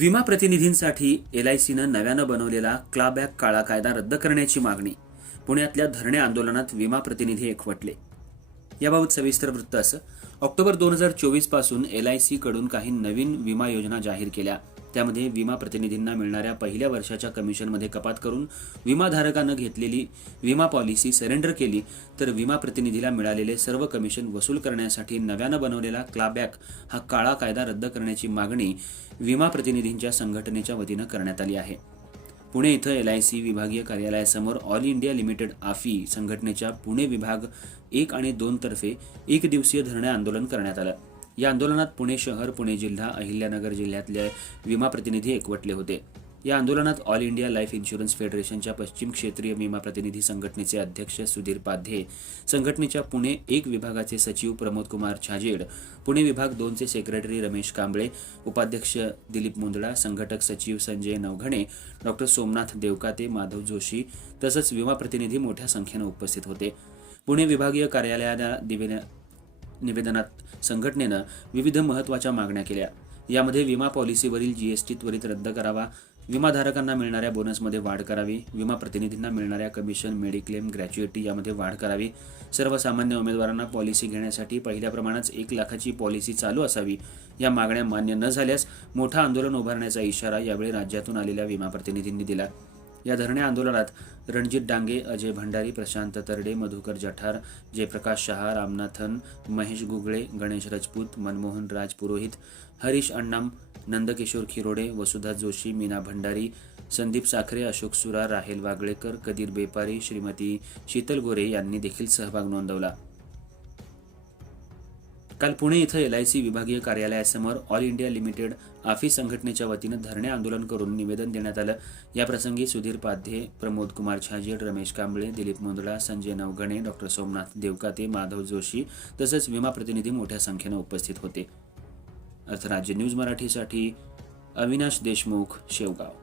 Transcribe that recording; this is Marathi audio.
विमा प्रतिनिधींसाठी एल आय सीनं नव्यानं बनवलेला क्लाबॅक काळा कायदा रद्द करण्याची मागणी. पुण्यातल्या धरणे आंदोलनात विमा प्रतिनिधी एकवटले. याबाबत सविस्तर वृत्त असं. ऑक्टोबर दोन हजार चोवीसपासून एल आय सी कडून काही नवीन विमा योजना जाहीर केल्या. त्यामध्ये विमा प्रतिनिधींना मिळणाऱ्या पहिल्या वर्षाच्या कमिशनमध्ये कपात करून विमाधारकानं घेतलेली विमा पॉलिसी सरेंडर केली तर विमा प्रतिनिधीला मिळालेले सर्व कमिशन वसूल करण्यासाठी नव्यानं बनवलेला क्लाबॅक हा काळा कायदा रद्द करण्याची मागणी विमा प्रतिनिधींच्या संघटनेच्या वतीनं करण्यात आली आहे. पुणे इथं एल आय सी विभागीय कार्यालयासमोर ऑल इंडिया लिमिटेड आफी संघटनेच्या पुणे विभाग एक आणि दोन तर्फे एक दिवसीय धरणे आंदोलन करण्यात आलं. या आंदोलनात पुणे शहर पुणे जिल्हा अहिल्यानगर जिल्ह्यातले विमा प्रतिनिधी एकवटले होते. या आंदोलनात ऑल इंडिया लाईफ इन्शुरन्स फेडरेशनच्या पश्चिम क्षेत्रीय विमा प्रतिनिधी संघटनेचे अध्यक्ष सुधीर पाध्ये संघटनेच्या पुणे एक विभागाचे सचिव प्रमोद कुमार छाजेड पुणे विभाग दोनचे सेक्रेटरी रमेश कांबळे उपाध्यक्ष दिलीप मुंदडा संघटक सचिव संजय नवघणे डॉक्टर सोमनाथ देवकाते माधव जोशी तसंच विमा प्रतिनिधी मोठ्या संख्येनं उपस्थित होते. पुणे विभागीय कार्यालयाला दिवेन निवेदनात संघटनेनं विविध महत्त्वाच्या मागण्या केल्या. यामध्ये विमा पॉलिसीवरील जीएसटी त्वरित रद्द करावा विमाधारकांना मिळणाऱ्या बोनसमध्ये वाढ करावी विमा प्रतिनिधींना मिळणाऱ्या कमिशन मेडिक्लेम ग्रॅच्युएटी यामध्ये वाढ करावी. सर्वसामान्य उमेदवारांना पॉलिसी घेण्यासाठी पहिल्याप्रमाणेच एक लाखाची पॉलिसी चालू असावी या मागण्या मान्य न झाल्यास मोठं आंदोलन उभारण्याचा इशारा यावेळी राज्यातून आलेल्या विमा प्रतिनिधींनी दिला. या धरणे आंदोलनात रणजित डांगे अजय भंडारी प्रशांत तरडे मधुकर जठार जयप्रकाश शहा रामनाथन महेश गुगळे गणेश राजपूत मनमोहन राज पुरोहित हरीश अण्णाम नंदकिशोर खिरोडे वसुधा जोशी मीना भंडारी संदीप साखरे अशोक सुरा राहेल वागळेकर कदीर बेपारी श्रीमती शीतल गोरे यांनी देखील सहभाग नोंदवला. काल पुणे इथं एल आय सी विभागीय कार्यालयासमोर ऑल इंडिया लिमिटेड आफी संघटनेच्या वतीनं धरणे आंदोलन करून निवेदन देण्यात आलं. याप्रसंगी सुधीर पाध्ये प्रमोद कुमार छाजेड रमेश कांबळे दिलीप मुंदडा संजय नवघणे डॉक्टर सोमनाथ देवकाते माधव जोशी तसंच विमा प्रतिनिधी मोठ्या संख्येनं उपस्थित होते. अर्थराज्य न्यूज मराठीसाठी अविनाश देशमुख शेवगाव.